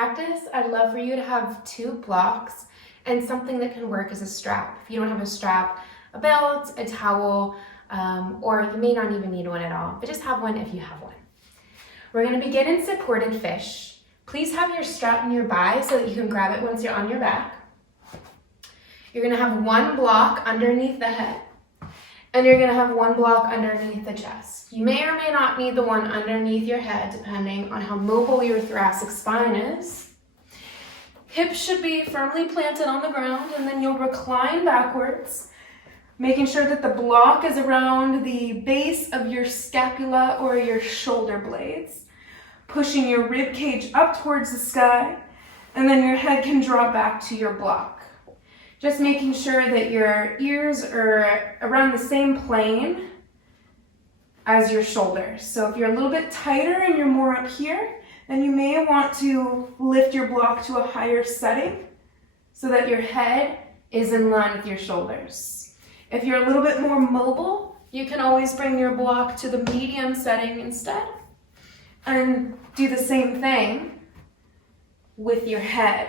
practice, I'd love for you to have 2 blocks and something that can work as a strap. If you don't have a strap, a belt, a towel, or you may not even need one at all, but just have one if you have one. We're going to begin in supported fish. Please have your strap nearby so that you can grab it once you're on your back. You're going to have 1 block underneath the head, and you're going to have 1 block underneath the chest. You may or may not need the one underneath your head depending on how mobile your thoracic spine is. Hips should be firmly planted on the ground, and then you'll recline backwards, making sure that the block is around the base of your scapula or your shoulder blades, pushing your rib cage up towards the sky, and then your head can drop back to your block. Just making sure that your ears are around the same plane as your shoulders. So if you're a little bit tighter and you're more up here, then you may want to lift your block to a higher setting so that your head is in line with your shoulders. If you're a little bit more mobile, you can always bring your block to the medium setting instead and do the same thing with your head.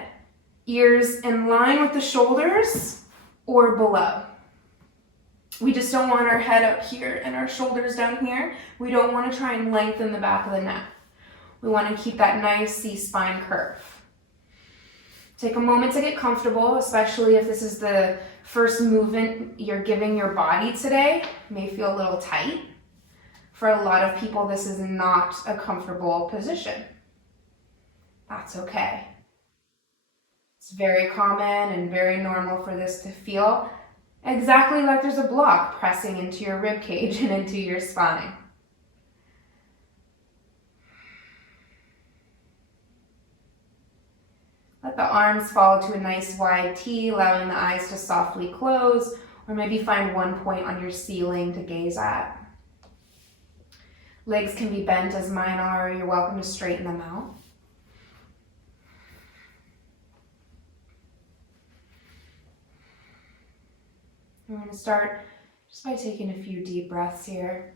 Ears in line with the shoulders or below. We just don't want our head up here and our shoulders down here. We don't want to try and lengthen the back of the neck. We want to keep that nice C-spine curve. Take a moment to get comfortable, especially if this is the first movement you're giving your body today. It may feel a little tight. For a lot of people, this is not a comfortable position. That's okay. It's very common and very normal for this to feel exactly like there's a block pressing into your rib cage and into your spine. Let the arms fall to a nice wide T, allowing the eyes to softly close, or maybe find one point on your ceiling to gaze at. Legs can be bent as mine are, you're welcome to straighten them out. We're going to start just by taking a few deep breaths here.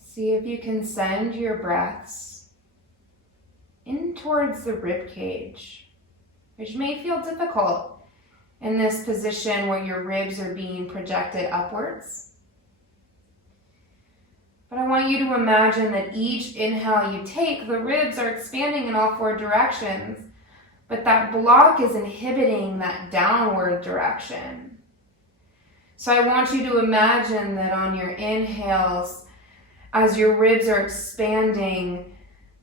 See if you can send your breaths in towards the rib cage, which may feel difficult in this position where your ribs are being projected upwards. But I want you to imagine that each inhale you take, the ribs are expanding in all 4 directions, but that block is inhibiting that downward direction. So I want you to imagine that on your inhales, as your ribs are expanding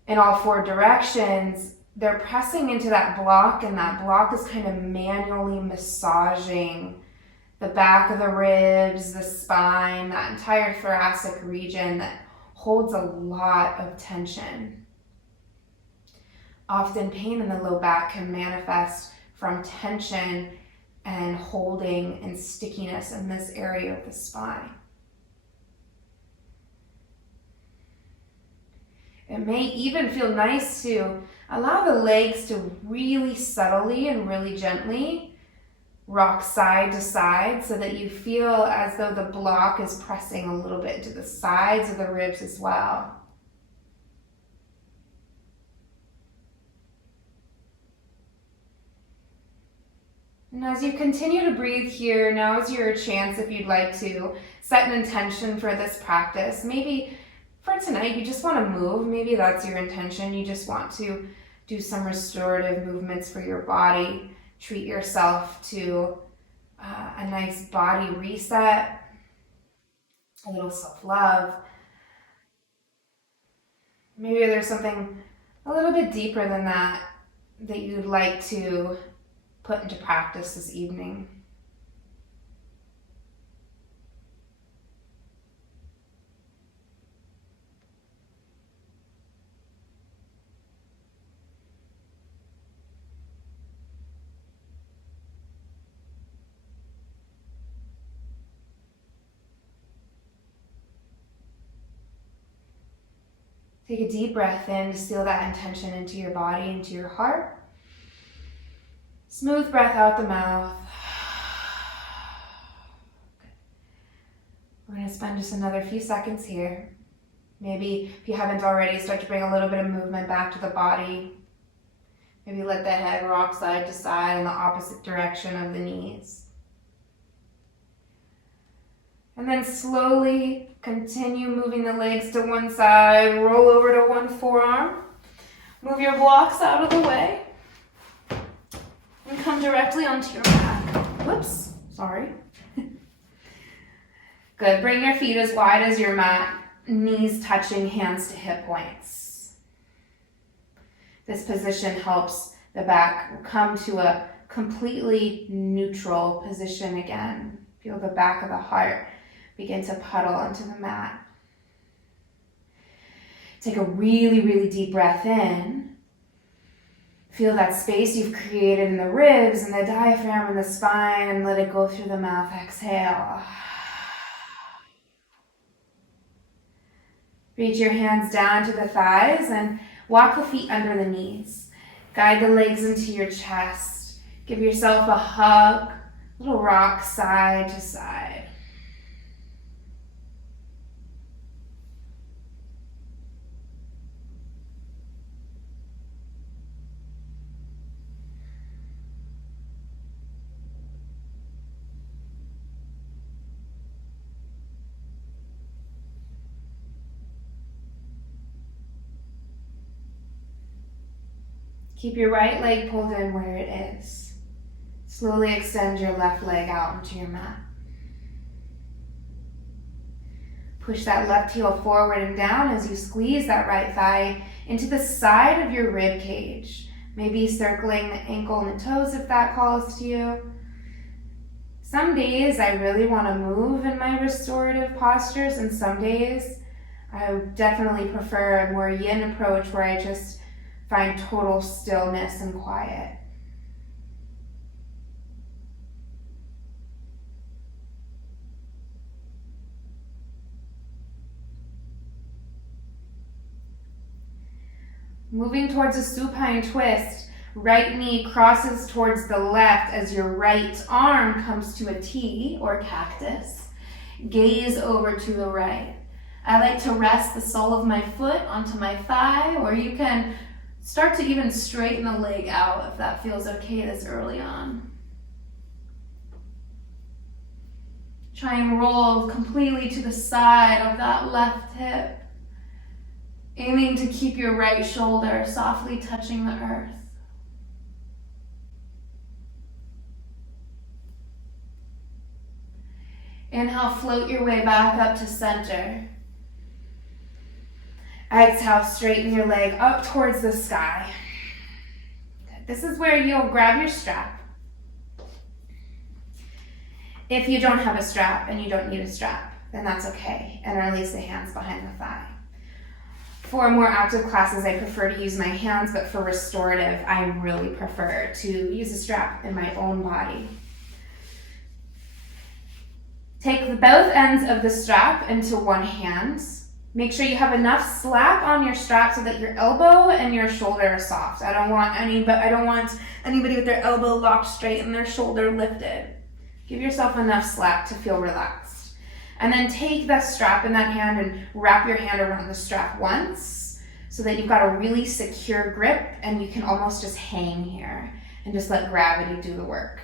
in all 4 directions, they're pressing into that block, and that block is kind of manually massaging the back of the ribs, the spine, that entire thoracic region that holds a lot of tension. Often pain in the low back can manifest from tension and holding and stickiness in this area of the spine. It may even feel nice to allow the legs to really subtly and really gently rock side to side so that you feel as though the block is pressing a little bit to the sides of the ribs as well. And as you continue to breathe here, now is your chance, if you'd like to, set an intention for this practice. Maybe for tonight, you just want to move. Maybe that's your intention. You just want to do some restorative movements for your body. Treat yourself to a nice body reset, a little self-love. Maybe there's something a little bit deeper than that that you'd like to put into practice this evening. Take a deep breath in to seal that intention into your body, into your heart. Smooth breath out the mouth. We're going to spend just another few seconds here. Maybe if you haven't already, start to bring a little bit of movement back to the body. Maybe let the head rock side to side in the opposite direction of the knees. And then slowly continue moving the legs to one side, roll over to one forearm. Move your blocks out of the way. And come directly onto your mat. Whoops, sorry. Good, bring your feet as wide as your mat, knees touching, hands to hip points. This position helps the back come to a completely neutral position again. Feel the back of the heart begin to puddle onto the mat. Take a really, really deep breath in. Feel that space you've created in the ribs and the diaphragm and the spine, and let it go through the mouth. Exhale. Reach your hands down to the thighs and walk the feet under the knees. Guide the legs into your chest. Give yourself a hug, little rock side to side. Keep your right leg pulled in where it is. Slowly extend your left leg out into your mat. Push that left heel forward and down as you squeeze that right thigh into the side of your rib cage. Maybe circling the ankle and the toes if that calls to you. Some days I really want to move in my restorative postures, and some days I would definitely prefer a more yin approach where I just find total stillness and quiet. Moving towards a supine twist, right knee crosses towards the left as your right arm comes to a T or cactus. Gaze over to the right. I like to rest the sole of my foot onto my thigh, or you can start to even straighten the leg out if that feels okay this early on. Try and roll completely to the side of that left hip, aiming to keep your right shoulder softly touching the earth. Inhale, float your way back up to center. Exhale, straighten your leg up towards the sky. Good. This is where you'll grab your strap. If you don't have a strap and you don't need a strap, then that's okay. And release the hands behind the thigh. For more active classes, I prefer to use my hands, but for restorative, I really prefer to use a strap in my own body. Take both ends of the strap into one hand. Make sure you have enough slack on your strap so that your elbow and your shoulder are soft. I don't want anybody with their elbow locked straight and their shoulder lifted. Give yourself enough slack to feel relaxed. And then take that strap in that hand and wrap your hand around the strap once so that you've got a really secure grip and you can almost just hang here and just let gravity do the work.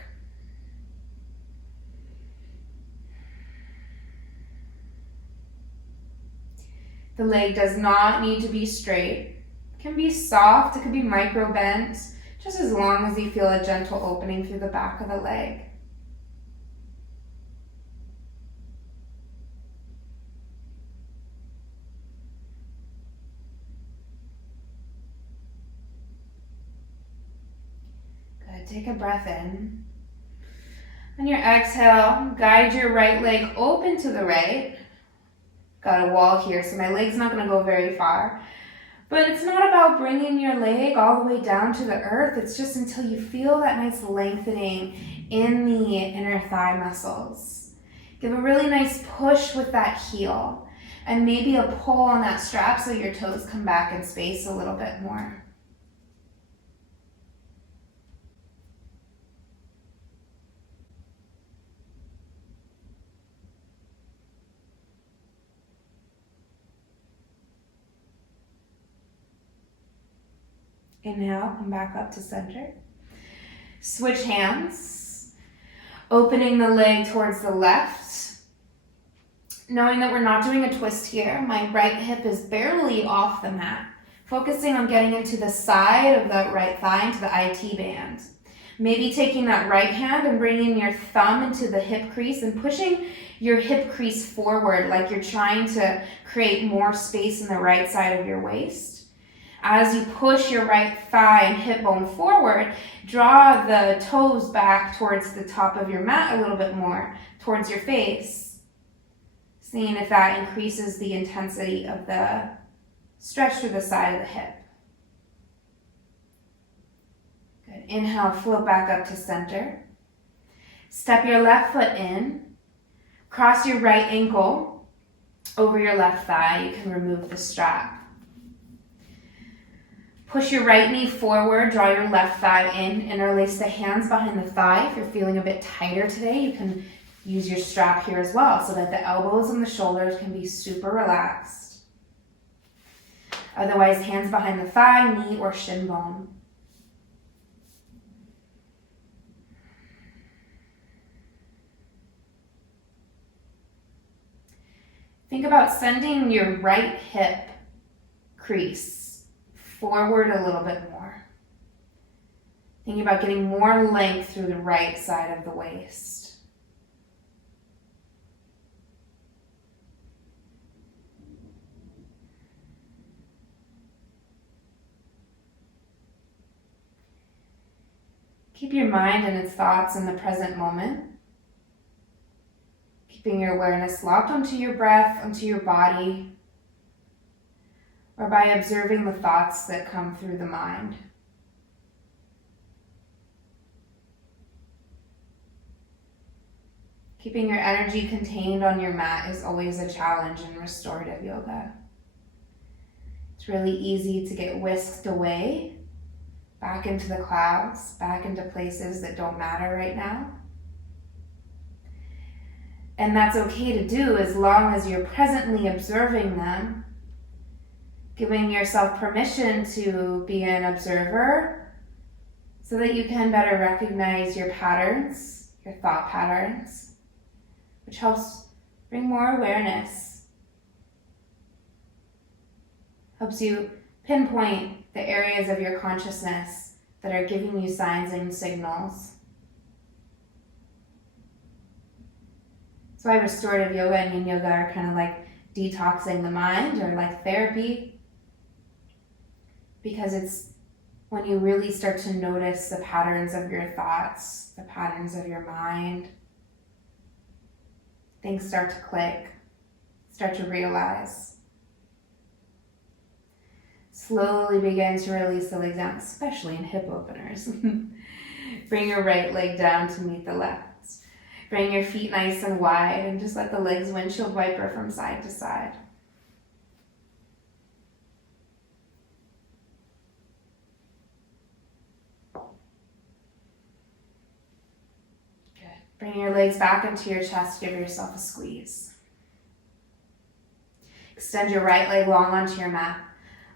The leg does not need to be straight. It can be soft, it can be micro bent, just as long as you feel a gentle opening through the back of the leg. Good, take a breath in. On your exhale, guide your right leg open to the right. Got a wall here, so my leg's not going to go very far. But it's not about bringing your leg all the way down to the earth. It's just until you feel that nice lengthening in the inner thigh muscles. Give a really nice push with that heel. And maybe a pull on that strap so your toes come back in space a little bit more. Inhale, come back up to center. Switch hands, opening the leg towards the left. Knowing that we're not doing a twist here, my right hip is barely off the mat. Focusing on getting into the side of that right thigh, into the IT band. Maybe taking that right hand and bringing your thumb into the hip crease and pushing your hip crease forward like you're trying to create more space in the right side of your waist. As you push your right thigh and hip bone forward, draw the toes back towards the top of your mat a little bit more, towards your face. Seeing if that increases the intensity of the stretch through the side of the hip. Good. Inhale, float back up to center. Step your left foot in. Cross your right ankle over your left thigh. You can remove the strap. Push your right knee forward, draw your left thigh in, interlace the hands behind the thigh. If you're feeling a bit tighter today, you can use your strap here as well so that the elbows and the shoulders can be super relaxed. Otherwise, hands behind the thigh, knee, or shin bone. Think about sending your right hip crease forward a little bit more. Thinking about getting more length through the right side of the waist. Keep your mind and its thoughts in the present moment. Keeping your awareness locked onto your breath, onto your body, or by observing the thoughts that come through the mind. Keeping your energy contained on your mat is always a challenge in restorative yoga. It's really easy to get whisked away, back into the clouds, back into places that don't matter right now. And that's okay to do as long as you're presently observing them, giving yourself permission to be an observer so that you can better recognize your patterns, your thought patterns, which helps bring more awareness. Helps you pinpoint the areas of your consciousness that are giving you signs and signals. That's why restorative yoga and yin yoga are kind of like detoxing the mind or like therapy. Because it's when you really start to notice the patterns of your thoughts, the patterns of your mind, things start to click, start to realize. Slowly begin to release the legs down, especially in hip openers. Bring your right leg down to meet the left. Bring your feet nice and wide and just let the legs windshield wiper from side to side. Good. Bring your legs back into your chest, give yourself a squeeze. Extend your right leg long onto your mat.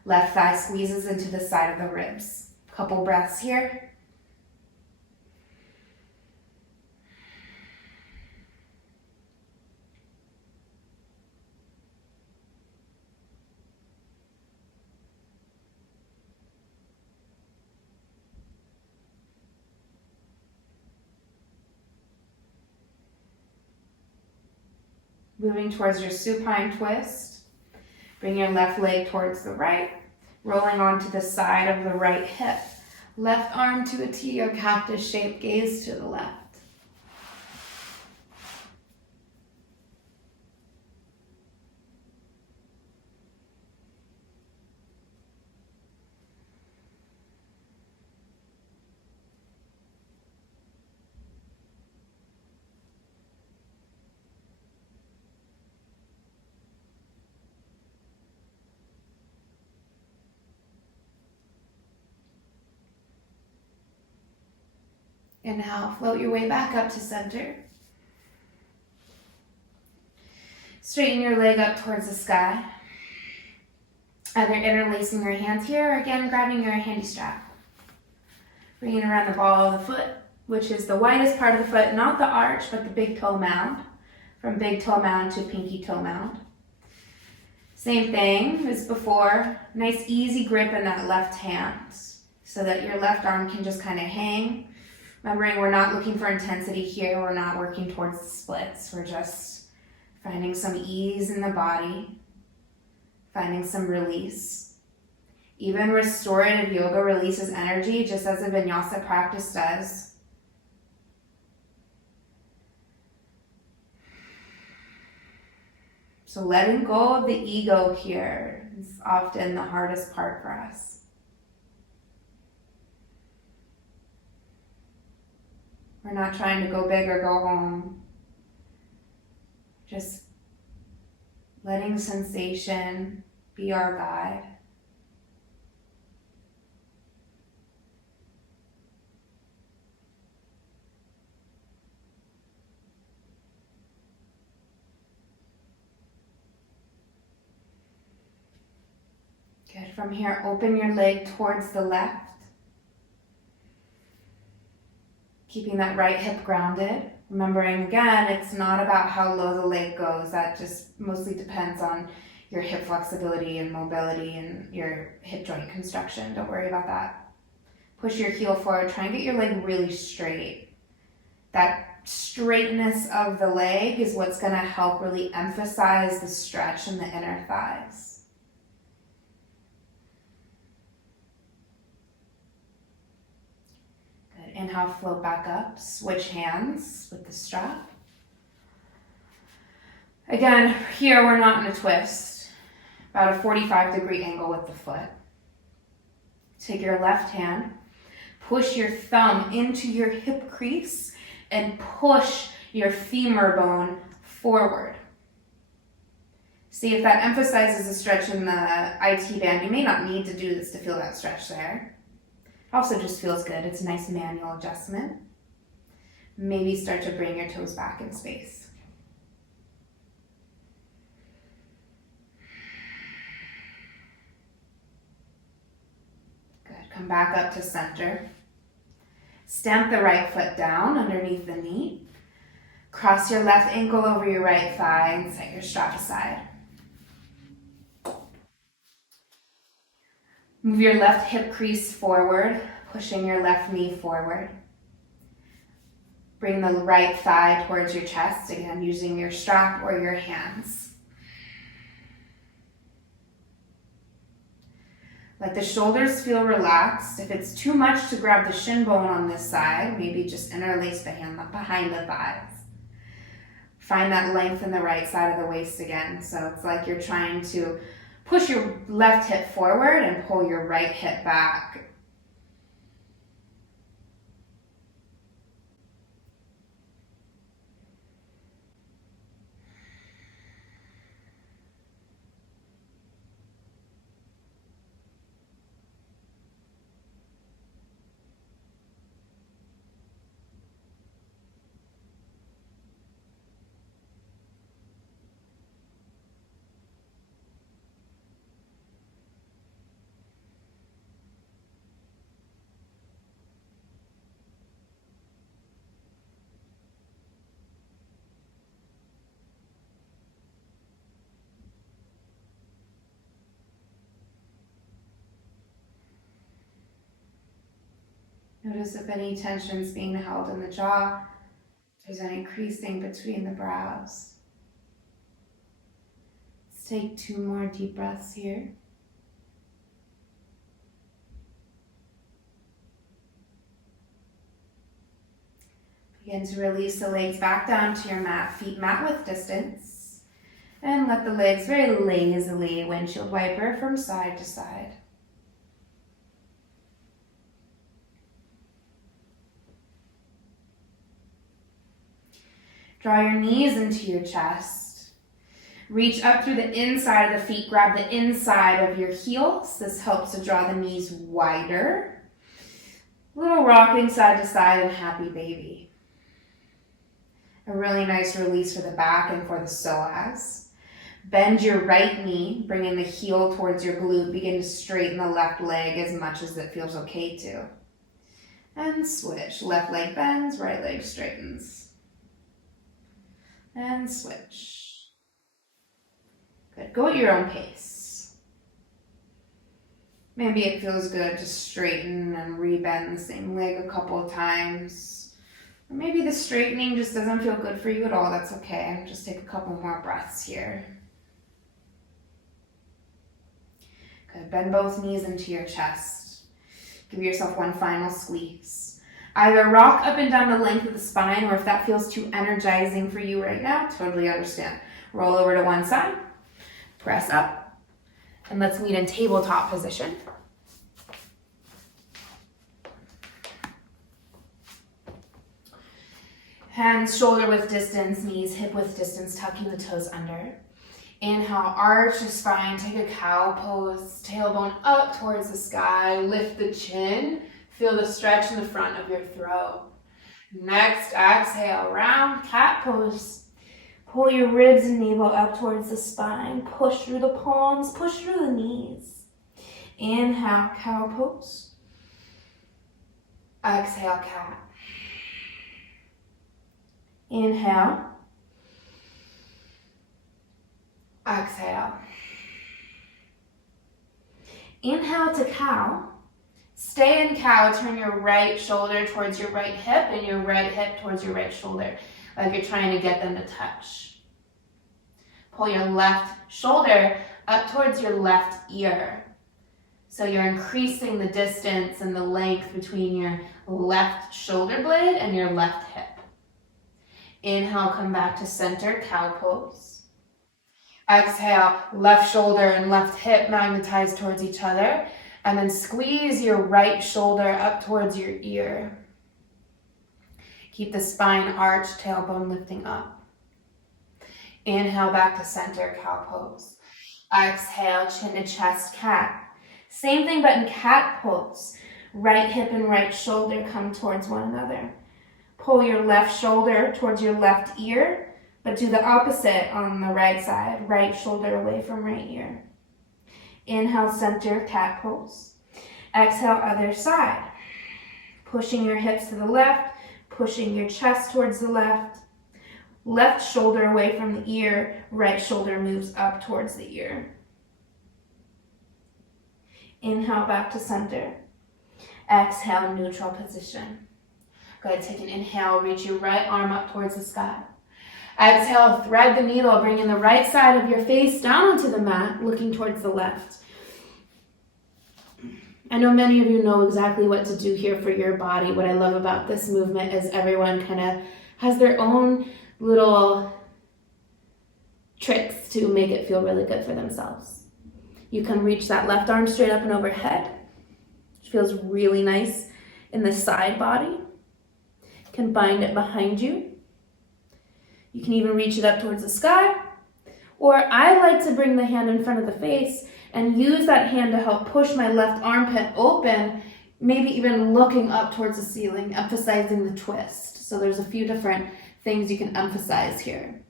Left thigh squeezes into the side of the ribs. Couple breaths here. Moving towards your supine twist. Bring your left leg towards the right, rolling onto the side of the right hip. Left arm to a T or cactus shape, gaze to the left. Inhale, float your way back up to center. Straighten your leg up towards the sky. Either interlacing your hands here or again grabbing your handy strap. Bringing around the ball of the foot, which is the widest part of the foot, not the arch, but the big toe mound. From big toe mound to pinky toe mound. Same thing as before. Nice easy grip in that left hand so that your left arm can just kind of hang. Remembering we're not looking for intensity here. We're not working towards the splits. We're just finding some ease in the body. Finding some release. Even restorative yoga releases energy just as a vinyasa practice does. So letting go of the ego here is often the hardest part for us. We're not trying to go big or go home. Just letting sensation be our guide. Good. From here, open your leg towards the left. Keeping that right hip grounded. Remembering again, it's not about how low the leg goes. That just mostly depends on your hip flexibility and mobility and your hip joint construction. Don't worry about that. Push your heel forward. Try and get your leg really straight. That straightness of the leg is what's going to help really emphasize the stretch in the inner thighs. Inhale, float back up, switch hands with the strap. Again, here we're not in a twist, about a 45-degree angle with the foot. Take your left hand, push your thumb into your hip crease and push your femur bone forward. See if that emphasizes a stretch in the IT band. You may not need to do this to feel that stretch there. Also just feels good. It's a nice manual adjustment. Maybe start to bring your toes back in space. Good. Come back up to center. Stamp the right foot down underneath the knee. Cross your left ankle over your right thigh and set your strap aside. Move your left hip crease forward, pushing your left knee forward. Bring the right thigh towards your chest, again using your strap or your hands. Let the shoulders feel relaxed. If it's too much to grab the shin bone on this side, maybe just interlace the hand behind the thighs. Find that length in the right side of the waist again. So it's like you're trying to push your left hip forward and pull your right hip back. Notice if any tension is being held in the jaw, if there's any creasing between the brows. Let's take 2 more deep breaths here. Begin to release the legs back down to your mat, feet mat width distance. And let the legs very lazily windshield wiper from side to side. Draw your knees into your chest. Reach up through the inside of the feet. Grab the inside of your heels. This helps to draw the knees wider. Little rocking side to side and happy baby. A really nice release for the back and for the psoas. Bend your right knee, bringing the heel towards your glute. Begin to straighten the left leg as much as it feels okay to. And switch. Left leg bends, right leg straightens. And switch. Good. Go at your own pace. Maybe it feels good to straighten and rebend the same leg a couple of times. Or maybe the straightening just doesn't feel good for you at all. That's okay. Just take a couple more breaths here. Good. Bend both knees into your chest. Give yourself one final squeeze. Either rock up and down the length of the spine, or if that feels too energizing for you right now, totally understand. Roll over to one side, press up, and let's meet in tabletop position. Hands shoulder width distance, knees hip width distance, tucking the toes under. Inhale, arch your spine, take a cow pose, tailbone up towards the sky, lift the chin, feel the stretch in the front of your throat. Next, exhale, round cat pose. Pull your ribs and navel up towards the spine, push through the palms, push through the knees. Inhale, cow pose. Exhale, cat. Inhale. Exhale. Inhale to cow. Stay in cow. Turn your right shoulder towards your right hip and your right hip towards your right shoulder, like you're trying to get them to touch. Pull your left shoulder up towards your left ear. So you're increasing the distance and the length between your left shoulder blade and your left hip. Inhale, come back to center, cow pose. Exhale, left shoulder and left hip magnetize towards each other, and then squeeze your right shoulder up towards your ear. Keep the spine arched, tailbone lifting up. Inhale, back to center, cow pose. Exhale, chin to chest, cat. Same thing, but in cat pose. Right hip and right shoulder come towards one another. Pull your left shoulder towards your left ear, but do the opposite on the right side. Right shoulder away from right ear. Inhale, center, cat pose. Exhale, other side. Pushing your hips to the left, pushing your chest towards the left. Left shoulder away from the ear, right shoulder moves up towards the ear. Inhale, back to center. Exhale, neutral position. Go ahead, take an inhale, reach your right arm up towards the sky. Exhale, thread the needle, bringing the right side of your face down onto the mat, looking towards the left. I know many of you know exactly what to do here for your body. What I love about this movement is everyone kind of has their own little tricks to make it feel really good for themselves. You can reach that left arm straight up and overhead, which feels really nice in the side body. You can bind it behind you. You can even reach it up towards the sky. Or I like to bring the hand in front of the face and use that hand to help push my left armpit open, maybe even looking up towards the ceiling, emphasizing the twist. So there's a few different things you can emphasize here.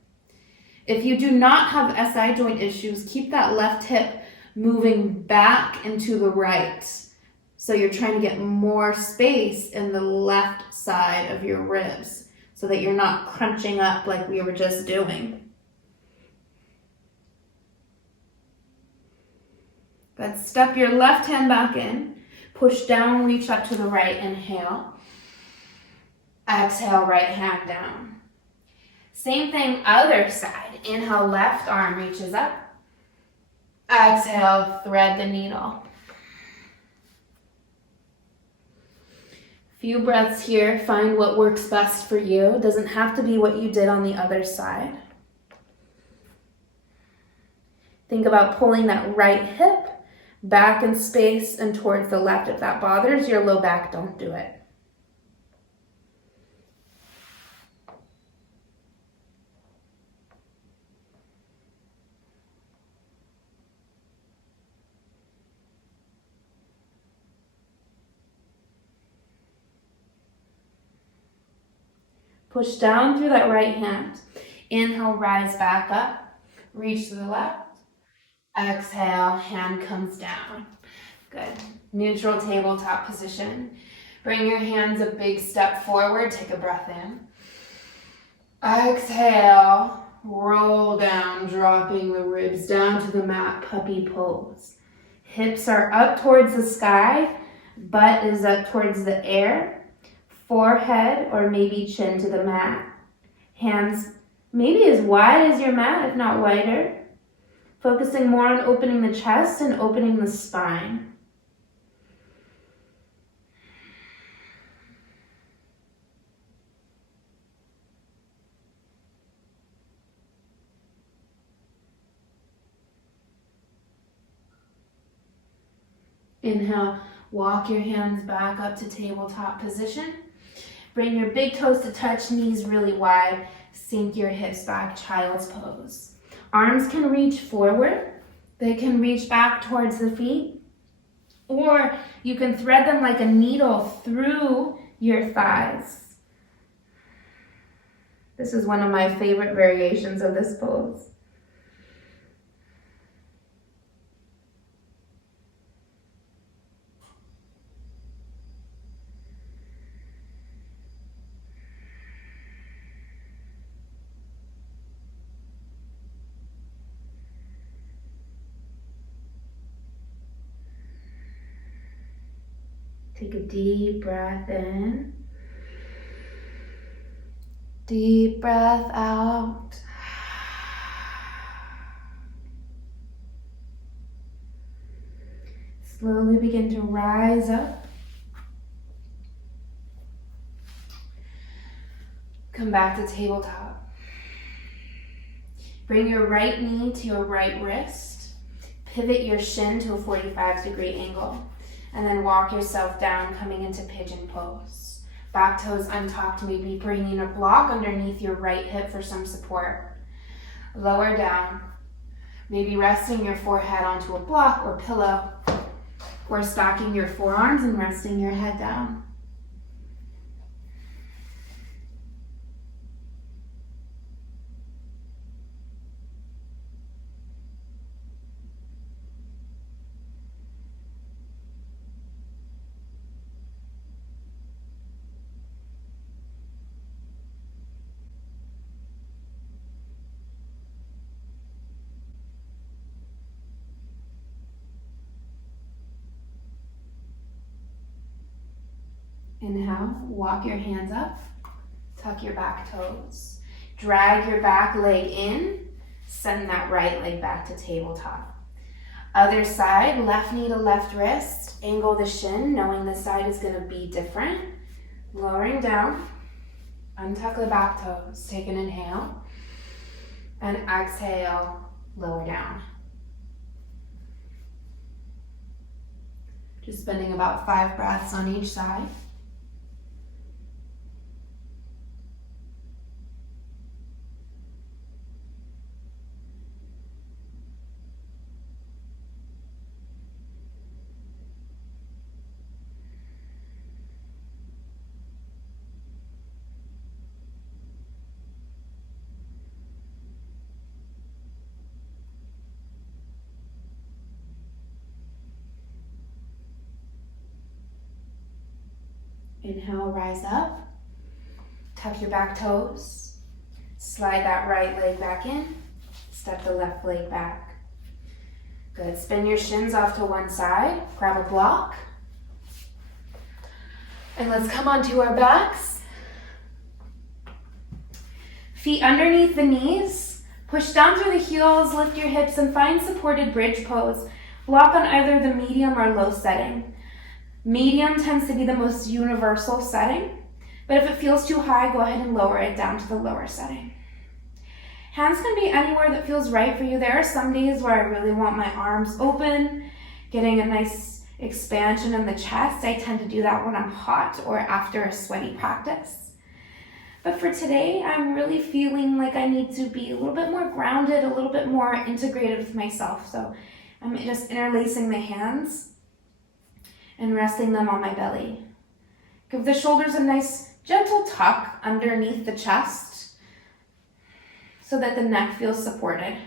If you do not have SI joint issues, keep that left hip moving back into the right. So you're trying to get more space in the left side of your ribs so that you're not crunching up like we were just doing. Good. Step your left hand back in. Push down, reach up to the right. Inhale. Exhale, right hand down. Same thing, other side. Inhale, left arm reaches up. Exhale, thread the needle. Few breaths here. Find what works best for you. It doesn't have to be what you did on the other side. Think about pulling that right hip back in space and towards the left. If that bothers your low back, don't do it. Push down through that right hand. Inhale, rise back up. Reach to the left. Exhale, hand comes down. Good. Neutral tabletop position. Bring your hands a big step forward. Take a breath in. Exhale, roll down, dropping the ribs down to the mat, puppy pose. Hips are up towards the sky, butt is up towards the air, forehead or maybe chin to the mat. Hands maybe as wide as your mat, if not wider. Focusing more on opening the chest and opening the spine. Inhale, walk your hands back up to tabletop position. Bring your big toes to touch, knees really wide. Sink your hips back, child's pose. Arms can reach forward. They can reach back towards the feet. Or you can thread them like a needle through your thighs. This is one of my favorite variations of this pose. Take a deep breath in. Deep breath out. Slowly begin to rise up. Come back to tabletop. Bring your right knee to your right wrist. Pivot your shin to a 45-degree angle. And then walk yourself down, coming into pigeon pose. Back toes untucked, maybe bringing a block underneath your right hip for some support. Lower down, maybe resting your forehead onto a block or pillow, or stacking your forearms and resting your head down. Inhale, walk your hands up, tuck your back toes. Drag your back leg in, send that right leg back to tabletop. Other side, left knee to left wrist, angle the shin, knowing the side is gonna be different. Lowering down, untuck the back toes, take an inhale, and exhale, lower down. Just spending about 5 breaths on each side. Inhale, rise up, tuck your back toes, slide that right leg back in, step the left leg back. Good, spin your shins off to one side, grab a block, and let's come onto our backs. Feet underneath the knees, push down through the heels, lift your hips, and find supported bridge pose. Block on either the medium or low setting. Medium tends to be the most universal setting, but if it feels too high, go ahead and lower it down to the lower setting. Hands can be anywhere that feels right for you. There are some days where I really want my arms open, getting a nice expansion in the chest. I tend to do that when I'm hot or after a sweaty practice. But for today, I'm really feeling like I need to be a little bit more grounded, a little bit more integrated with myself. So I'm just interlacing the hands and resting them on my belly. Give the shoulders a nice gentle tuck underneath the chest so that the neck feels supported.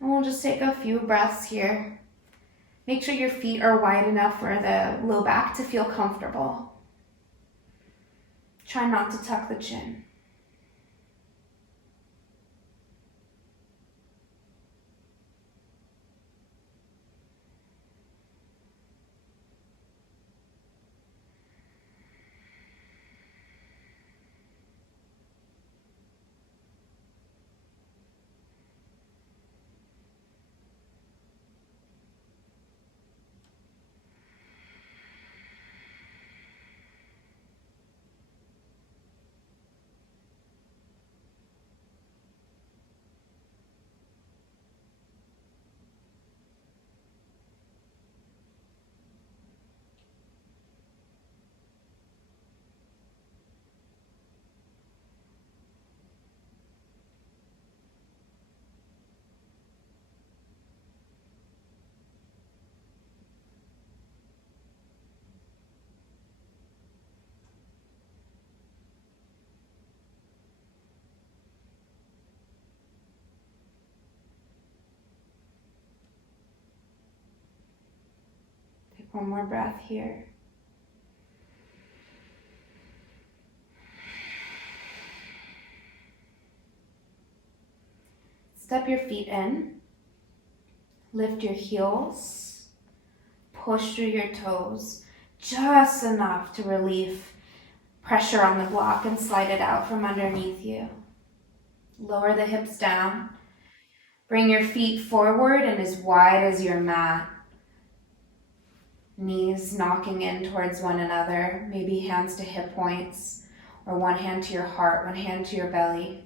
And we'll just take a few breaths here. Make sure your feet are wide enough for the low back to feel comfortable. Try not to tuck the chin. Take one more breath here. Step your feet in, lift your heels, push through your toes, just enough to relieve pressure on the block and slide it out from underneath you. Lower the hips down, bring your feet forward and as wide as your mat. Knees knocking in towards one another, maybe hands to hip points, or one hand to your heart, one hand to your belly.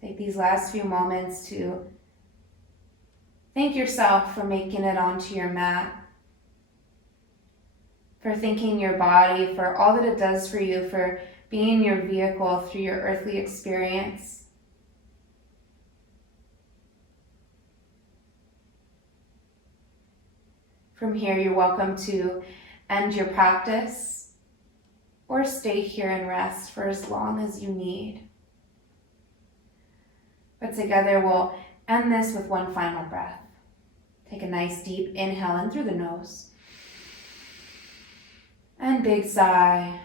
Take these last few moments to thank yourself for making it onto your mat, for thanking your body for all that it does for you, for being your vehicle through your earthly experience. From here, you're welcome to end your practice or stay here and rest for as long as you need. But together we'll end this with one final breath. Take a nice deep inhale in through the nose. And big sigh.